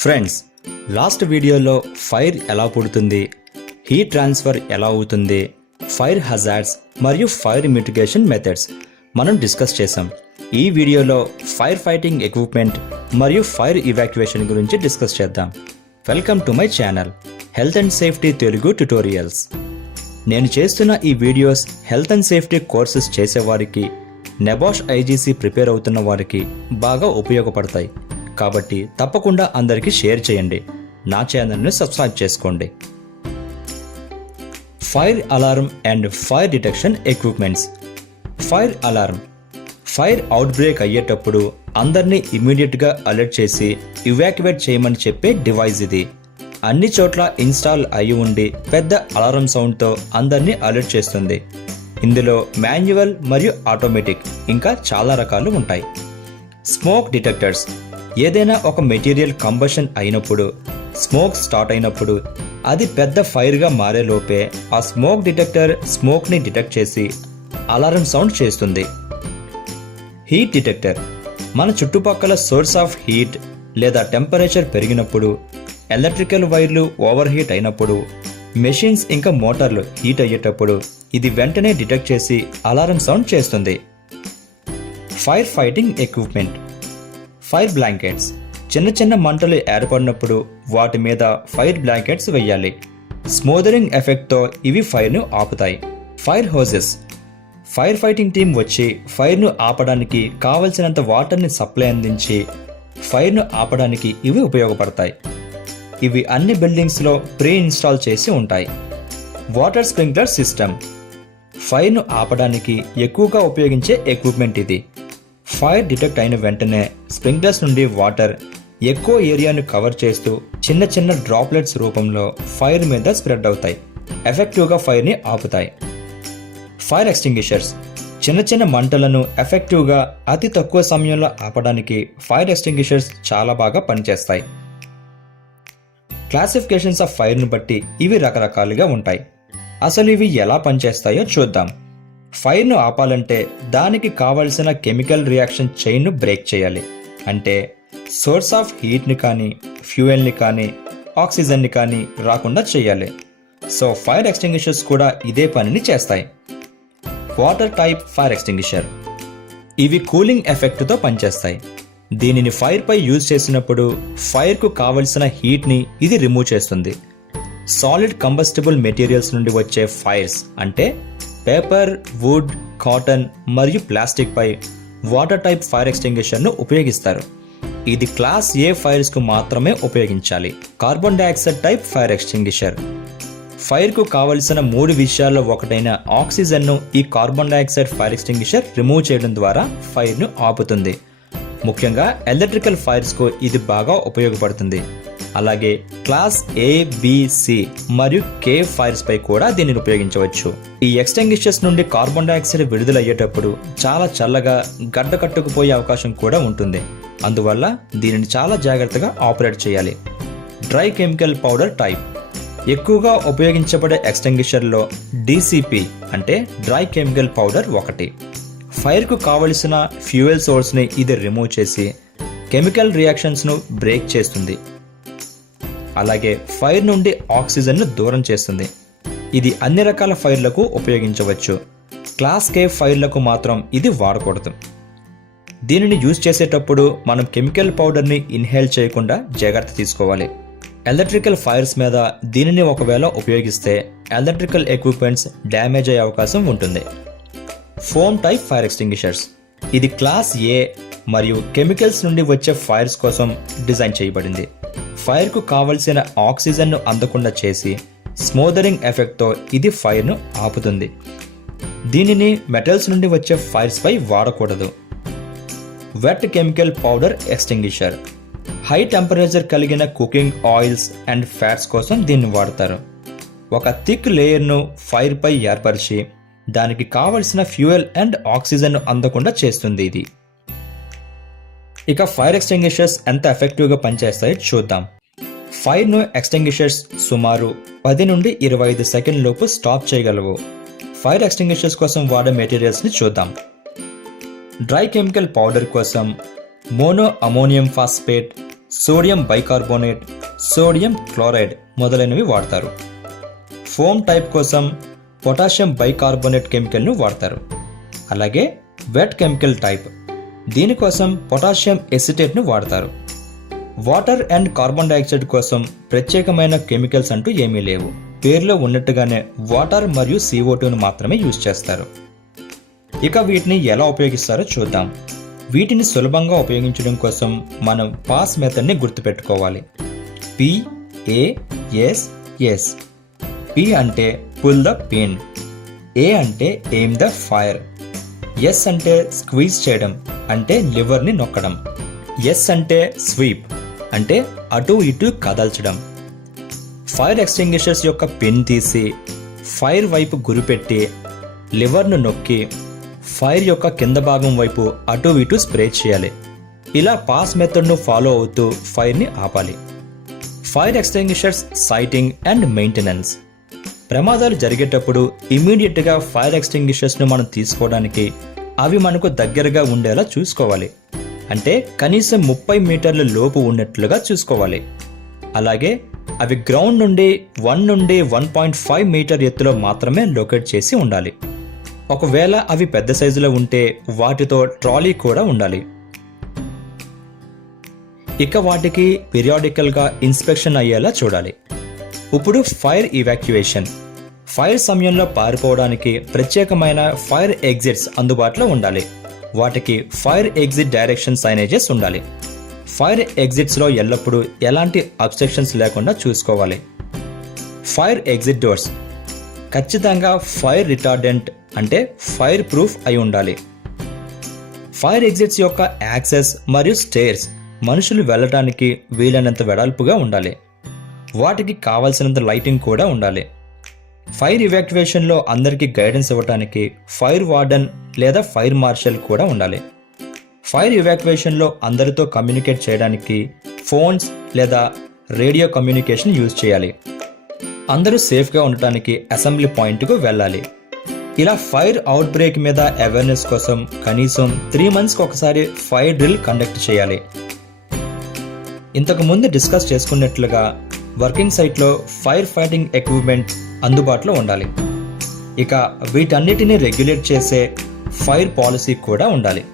Friends last వీడియోలో fire ఎలా పుడుతుంది? హీట్ ట్రాన్స్ఫర్ ఎలా అవుతుంది? ఫైర్ హజార్డ్స్ మరియు ఫైర్ మిటిగేషన్ మెథడ్స్ మనం డిస్కస్ చేసాం ఈ వీడియోలో ఫైర్ ఫైటింగ్ ఎక్విప్మెంట్ మరియు ఫైర్ ఇవాక్యుయేషన్ గురించి డిస్కస్ చేద్దాం. Welcome to my channel health and safety Telugu tutorials నేను చేస్తున్న ఈ videos health and safety courses చేసేవారికి నెబాష్ ఐజీసీ ప్రిపేర్ అవుతున్న వారికి బాగా ఉపయోగపడతాయి. కాబట్టి తప్పకుండా అందరికీ షేర్ చేయండి. నా ఛానల్ని సబ్స్క్రైబ్ చేసుకోండి. Fire alarm and fire detection equipments. Fire alarm. Fire outbreak అయ్యేటప్పుడు అందరినీ ఇమీడియట్గా అలర్ట్ చేసి ఇవాక్యువేట్ చేయమని చెప్పే డివైస్ ఇది. అన్ని చోట్ల ఇన్స్టాల్ అయి ఉండి పెద్ద అలారం సౌండ్తో అందరినీ అలర్ట్ చేస్తుంది. ఇందులో మాన్యువల్ మరియు ఆటోమేటిక్ ఇంకా చాలా రకాలు ఉంటాయి. Smoke detectors. ఏదైనా ఒక మెటీరియల్ కంబషన్ అయినప్పుడు స్మోక్ స్టార్ట్ అయినప్పుడు అది పెద్ద ఫైర్గా మారే లోపే ఆ స్మోక్ డిటెక్టర్ స్మోక్ని డిటెక్ట్ చేసి అలారం సౌండ్ చేస్తుంది. Heat detector. మన చుట్టుపక్కల సోర్స్ ఆఫ్ హీట్ లేదా టెంపరేచర్ పెరిగినప్పుడు ఎలక్ట్రికల్ వైర్లు ఓవర్ హీట్ అయినప్పుడు మెషిన్స్ ఇంకా మోటార్లు హీట్ అయ్యేటప్పుడు ఇది వెంటనే డిటెక్ట్ చేసి అలారం సౌండ్ చేస్తుంది. Fire fighting equipment. Fire blankets. చిన్న చిన్న మంటలు ఏర్పడినప్పుడు వాటి మీద ఫైర్ బ్లాంకెట్స్ వేయాలి స్మోదరింగ్ ఎఫెక్ట్తో ఇవి ఫైర్ను ఆపుతాయి. Fire hoses fire fighting team వచ్చి ఫైర్ను ఆపడానికి కావలసినంత వాటర్ని సప్లై అందించి ఫైర్ను ఆపడానికి ఇవి ఉపయోగపడతాయి. ఇవి అన్ని బిల్డింగ్స్లో ప్రీ ఇన్స్టాల్ చేసి ఉంటాయి. Water sprinkler system. ఫైర్ను ఆపడానికి ఎక్కువగా ఉపయోగించే ఎక్విప్మెంట్ ఇది. ఫైర్ డిటెక్ట్ అయిన వెంటనే స్ప్రింక్లర్స్ నుండి వాటర్ ఎక్కువ ఏరియాను కవర్ చేస్తూ చిన్న చిన్న డ్రాప్లెట్స్ రూపంలో ఫైర్ మీద స్ప్రెడ్ అవుతాయి. ఎఫెక్టివ్గా ఫైర్ని ఆపుతాయి. ఫైర్ ఎక్స్టింగ్విషర్స్ చిన్న చిన్న మంటలను ఎఫెక్టివ్గా అతి తక్కువ సమయంలో ఆపడానికి ఫైర్ ఎక్స్టింగ్విషర్స్ చాలా బాగా పనిచేస్తాయి. క్లాసిఫికేషన్స్ ఆఫ్ ఫైర్ను బట్టి ఇవి రకరకాలుగా ఉంటాయి. అసలు ఇవి ఎలా పనిచేస్తాయో చూద్దాం. ఫైర్ను ఆపాలంటే దానికి కావలసిన కెమికల్ రియాక్షన్ చైన్ను బ్రేక్ చేయాలి. అంటే సోర్స్ ఆఫ్ హీట్ని కానీ ఫ్యూయల్ని కానీ ఆక్సిజన్ని కానీ రాకుండా చేయాలి. సో ఫైర్ ఎక్స్టింగ్విషర్స్ కూడా ఇదే పనిని చేస్తాయి. Water type fire extinguisher. ఇవి కూలింగ్ ఎఫెక్ట్తో పనిచేస్తాయి. దీనిని ఫైర్పై యూజ్ చేసినప్పుడు ఫైర్కు కావలసిన హీట్ని ఇది రిమూవ్ చేస్తుంది. సాలిడ్ కంబస్టిబుల్ మెటీరియల్స్ నుండి వచ్చే ఫైర్స్ అంటే పేపర్ వుడ్ కాటన్ మరియు ప్లాస్టిక్ పై వాటర్ టైప్ ఫైర్ ఎక్స్టింగ్విషర్ను ఉపయోగిస్తారు. ఇది క్లాస్ ఏ ఫైర్స్కు మాత్రమే ఉపయోగించాలి. Carbon dioxide type fire extinguisher. ఫైర్కు కావలసిన మూడు విషయాల్లో ఒకటైన ఆక్సిజన్ను ఈ carbon dioxide fire extinguisher remove చేయడం ద్వారా ఫైర్ను ఆపుతుంది. ముఖ్యంగా ఎలక్ట్రికల్ ఫైర్స్కు ఇది బాగా ఉపయోగపడుతుంది. అలాగే క్లాస్ ఏబిసి మరియు కే ఫైర్స్ పై కూడా దీనిని ఉపయోగించవచ్చు. ఈ ఎక్స్టెంగిషర్స్ నుండి కార్బన్ డైఆక్సైడ్ విడుదలయ్యేటప్పుడు చాలా చల్లగా గడ్డ కట్టుకుపోయే అవకాశం కూడా ఉంటుంది. అందువల్ల దీనిని చాలా జాగ్రత్తగా ఆపరేట్ చేయాలి. డ్రై కెమికల్ పౌడర్ టైప్ ఎక్కువగా ఉపయోగించబడే ఎక్స్టెంగిషర్లో డీసీపీ అంటే డ్రై కెమికల్ పౌడర్ ఒకటి. ఫైర్కు కావలసిన ఫ్యూయల్ సోర్స్ని ఇది రిమూవ్ చేసి కెమికల్ రియాక్షన్స్ను బ్రేక్ చేస్తుంది. అలాగే ఫైర్ నుండి ఆక్సిజన్ను దూరం చేస్తుంది. ఇది అన్ని రకాల ఫైర్లకు ఉపయోగించవచ్చు. క్లాస్ కే ఫైర్లకు మాత్రం ఇది వాడకూడదు. దీనిని యూజ్ చేసేటప్పుడు మనం కెమికల్ పౌడర్ని ఇన్హేల్ చేయకుండా జాగ్రత్త తీసుకోవాలి. ఎలక్ట్రికల్ ఫైర్స్ మీద దీనిని ఒకవేళ ఉపయోగిస్తే ఎలక్ట్రికల్ ఎక్విప్మెంట్స్ డ్యామేజ్ అయ్యే అవకాశం ఉంటుంది. Foam type fire extinguishers. ఇది క్లాస్ ఏ మరియు కెమికల్స్ నుండి వచ్చే ఫైర్స్ కోసం డిజైన్ చేయబడింది. ఫైర్కు కావలసిన ఆక్సిజన్ను అందకుండా చేసి స్మోదరింగ్ ఎఫెక్ట్తో ఇది ఫైర్ను ఆపుతుంది. దీనిని మెటల్స్ నుండి వచ్చే ఫైర్స్పై వాడకూడదు. Wet chemical powder extinguisher. High temperature కలిగిన కుకింగ్ ఆయిల్స్ అండ్ ఫ్యాట్స్ కోసం దీన్ని వాడతారు. ఒక థిక్ లేయర్ను ఫైర్పై ఏర్పరిచి దానికి కావలసిన ఫ్యూయల్ అండ్ ఆక్సిజన్ను అందకుండా చేస్తుంది ఇది. ఇక ఫైర్ ఎక్స్టెంగ్విషర్స్ ఎంత ఎఫెక్టివ్గా పనిచేస్తాయో చూద్దాం. ఫైర్ను ఎక్స్టెంగ్విషర్స్ సుమారు పది నుండి ఇరవై ఐదు సెకండ్ లోపు స్టాప్ చేయగలవు. ఫైర్ ఎక్స్టెంగ్విషర్స్ కోసం వాడే మెటీరియల్స్ని చూద్దాం. డ్రై కెమికల్ పౌడర్ కోసం mono ammonium phosphate sodium bicarbonate sodium chloride మొదలైనవి వాడతారు. ఫోమ్ టైప్ కోసం పొటాషియం బైకార్బోనేట్ కెమికల్ను వాడతారు. అలాగే వెట్ కెమికల్ టైప్ దీనికోసం పొటాషియం ఎసిటేట్ను వాడతారు. వాటర్ అండ్ కార్బన్ డైఆక్సైడ్ కోసం ప్రత్యేకమైన కెమికల్స్ అంటూ ఏమీ లేవు. పేరులో ఉన్నట్టుగానే వాటర్ మరియు CO2 టూను మాత్రమే యూజ్ చేస్తారు. ఇక వీటిని ఎలా ఉపయోగిస్తారో చూద్దాం. వీటిని సులభంగా ఉపయోగించడం కోసం మనం పాస్ మెథడ్ని గుర్తుపెట్టుకోవాలి. P A S S. P అంటే పుల్ ద పిన్. ఏ అంటే ఎయిమ్ ద ఫైర్. ఎస్ అంటే స్క్వీజ్ చేయడం. అంటే లివర్ని నొక్కడం. ఎస్ అంటే స్వీప్ అంటే అటు ఇటు కదల్చడం. ఫైర్ ఎక్స్టింగ్విషర్స్ యొక్క పిన్ తీసి ఫైర్ వైపు గురిపెట్టి లివర్ను నొక్కి ఫైర్ యొక్క కింద భాగం వైపు అటు ఇటు స్ప్రే చేయాలి. ఇలా పాస్ మెథడ్ను ఫాలో అవుతూ ఫైర్ని ఆపాలి. Fire extinguishers siting and maintenance. ప్రమాదాలు జరిగేటప్పుడు ఇమీడియట్గా ఫైర్ ఎక్స్టింగ్విషర్స్ను మనం తీసుకోవడానికి అవి మనకు దగ్గరగా ఉండేలా చూసుకోవాలి. అంటే కనీసం ముప్పై మీటర్ల లోపు ఉన్నట్లుగా చూసుకోవాలి. అలాగే అవి గ్రౌండ్ నుండి వన్ నుండి వన్ పాయింట్ ఫైవ్ మీటర్ ఎత్తులో మాత్రమే లొకేట్ చేసి ఉండాలి. ఒకవేళ అవి పెద్ద సైజులో ఉంటే వాటితో ట్రాలీ కూడా ఉండాలి. ఇక వాటికి పీరియాడికల్గా ఇన్స్పెక్షన్ అయ్యేలా చూడాలి. ఇప్పుడు ఫైర్ ఇవాక్యుయేషన్ ఫైర్ సమయంలో పారిపోవడానికి ప్రత్యేకమైన ఫైర్ ఎగ్జిట్స్ అందుబాటులో ఉండాలి. వాటికి ఫైర్ ఎగ్జిట్ డైరెక్షన్ సైనేజెస్ ఉండాలి. ఫైర్ ఎగ్జిట్స్లో ఎల్లప్పుడూ ఎలాంటి అబ్స్ట్రక్షన్స్ లేకుండా చూసుకోవాలి. ఫైర్ ఎగ్జిట్ డోర్స్ ఖచ్చితంగా ఫైర్ రిటార్డెంట్ అంటే ఫైర్ ప్రూఫ్ అయి ఉండాలి. ఫైర్ ఎగ్జిట్స్ యొక్క యాక్సెస్ మరియు స్టేర్స్ మనుషులు వెళ్ళటానికి వీలైనంత వెడల్పుగా ఉండాలి. వాటికి కావలసినంత లైటింగ్ కూడా ఉండాలి. ఫైర్ ఇవాక్యువేషన్లో అందరికీ గైడెన్స్ ఇవ్వడానికి ఫైర్ వార్డెన్ లేదా ఫైర్ మార్షల్ కూడా ఉండాలి. ఫైర్ ఇవాక్యువేషన్లో అందరితో కమ్యూనికేట్ చేయడానికి ఫోన్స్ లేదా రేడియో కమ్యూనికేషన్ యూజ్ చేయాలి. అందరూ సేఫ్గా ఉండటానికి అసెంబ్లీ పాయింట్కు వెళ్ళాలి. ఇలా ఫైర్ అవుట్ బ్రేక్ మీద అవేర్నెస్ కోసం కనీసం త్రీ మంత్స్కి ఒకసారి ఫైర్ డ్రిల్ కండక్ట్ చేయాలి. ఇంతకు ముందు డిస్కస్ చేసుకున్నట్లుగా వర్కింగ్ సైట్లో ఫైర్ ఫైటింగ్ ఎక్విప్మెంట్ అందుబాటులో ఉండాలి. ఇక వీటన్నిటిని రెగ్యులేట్ చేసే ఫైర్ పాలసీ కూడా ఉండాలి.